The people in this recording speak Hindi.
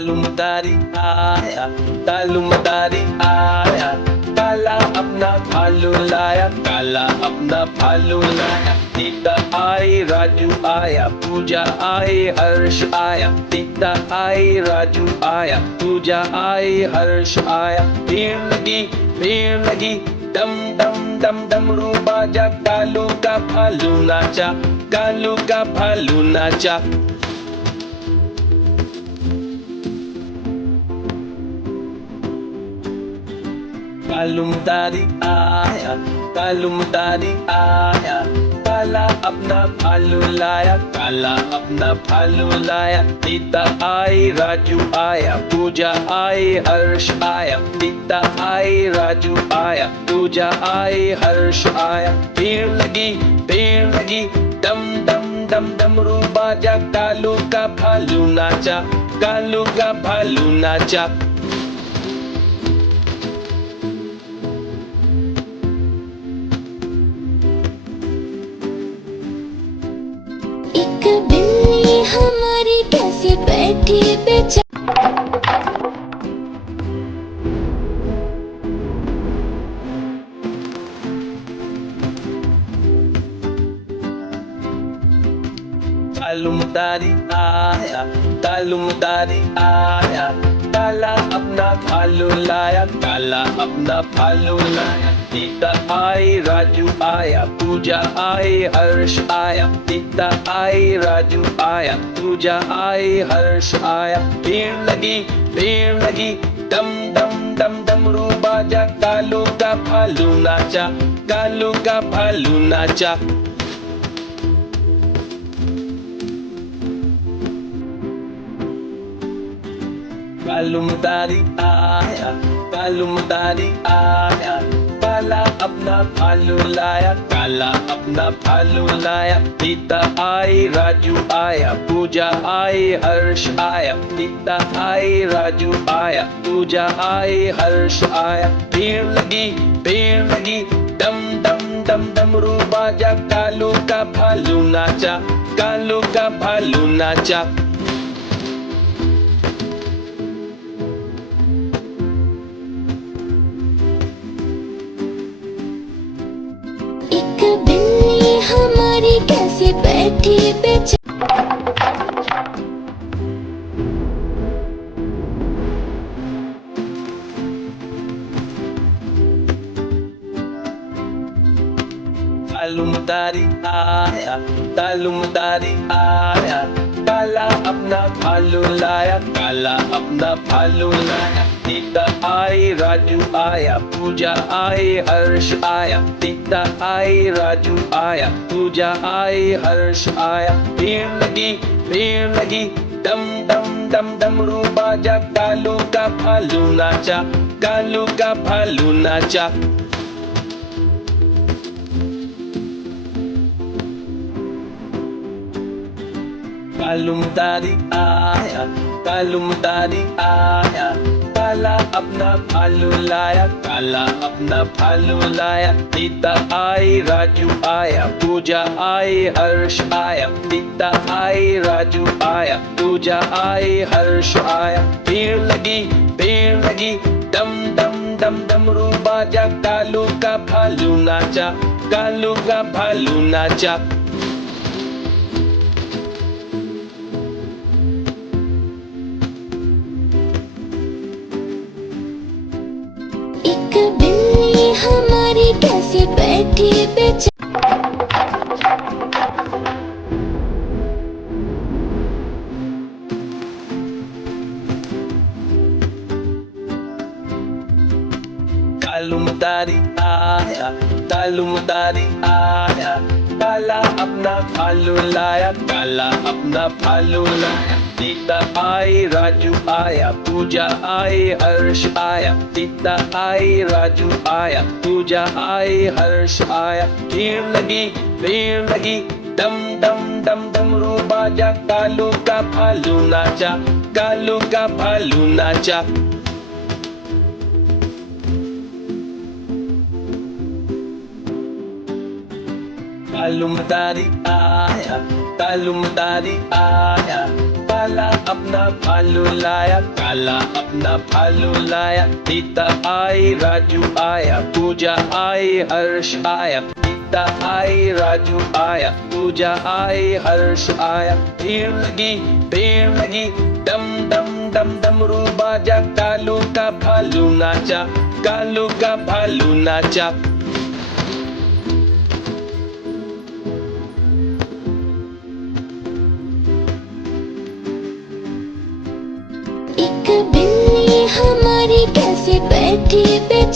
तालुमदारी आया, तालुमदारी आया, काला अपना भालू लाया, काला अपना भालू लाया। सीता आई, राजू आया, पूजा आई, हर्ष आया। सीता आई, राजू आया, पूजा आई, हर्ष आया। भीड़ लगी, डम डम डम डमरू बाजा, कालू का भालू नाचा, कालू का भालू नाचा। तालुमदारी आया, तालुमदारी आया, काला अपना भालू लाया, काला अपना भालू लाया। सीता आई, राजू आया, पूजा आई, हर्ष आया। सीता आई, राजू आया, पूजा आई, हर्ष आया। भीड़ लगी, डम डम डम डमरू बाजा, कालू का भालू नाचा, कालू का भालू नाचा। एक बिल्ली हमारी कैसे बैठी बेचारी। तालुमदारी आया, तालुमदारी आया, काला अपना भालू लाया, काला अपना भालू लाया। सीता आई, राजू आया, पूजा आई, हर्ष आया। सीता आई, राजू आया, पूजा आई, हर्ष आया। भीड़ लगी, डम डम डम डमरू बाजा, कालू का भालू नाचा, कालू का भालू नाचा। तालुमदारी आया, तालुमदारी आया, काला अपना भालू लाया, काला अपना भालू लाया। सीता आई, राजू आया, पूजा आई, हर्ष आया। सीता आई, राजू आया, पूजा आई, हर्ष आया। भीड़ लगी, डम डम डम डमरू बाजा, कालू का भालू नाचा, कालू का भालू नाचा। एक बिल्ली हमारी कैसे बैठी बेचारी। तालुमदारी आया, तालुमदारी आया, काला अपना भालू लाया, काला अपना भालू लाया। सीता आई, राजू आया, पूजा आई, हर्ष आया। सीता आई, राजू आया, पूजा आई, हर्ष आया। भीड़ लगी, डम डम डम डमरू बाजा, कालू का भालू नाचा, कालू का भालू नाचा। तालुमदारी आया, तालुमदारी आया, काला अपना भालू लाया, काला अपना भालू लाया। सीता आई, राजू आया, पूजा आई, हर्ष आया। सीता आई, राजू आया, पूजा आई, हर्ष आया। भीड़ लगी, डम डम डम डमरू बाजा, कालू का भालू नाचा, कालू का भालू नाचा। एक बिल्ली हमारी कैसे बैठी बेचारी। तालुमदारी आया, तालुमदारी आया, काला अपना भालू लाया, काला अपना भालू लाया। सीता आई, राजू आया, पूजा आई, हर्ष आया। सीता आई, राजू आया, पूजा आई, हर्ष आया। भीड़ लगी, डम डम डम डमरू बाजा, कालू का भालू नाचा, कालू का भालू नाचा। तालुमदारी आया, तालुमदारी आया, काला अपना भालू लाया, काला अपना भालू लाया। सीता आई, राजू आया, पूजा आई, हर्ष आया। सीता आई, राजू आया, पूजा आई, हर्ष आया। भीड़ लगी, डम डम डम डमरू बाजा। कालू का भालू नाचा, कालू का भालू नाचा। एक बिल्ली हमारी कैसे बैठी बेचारी।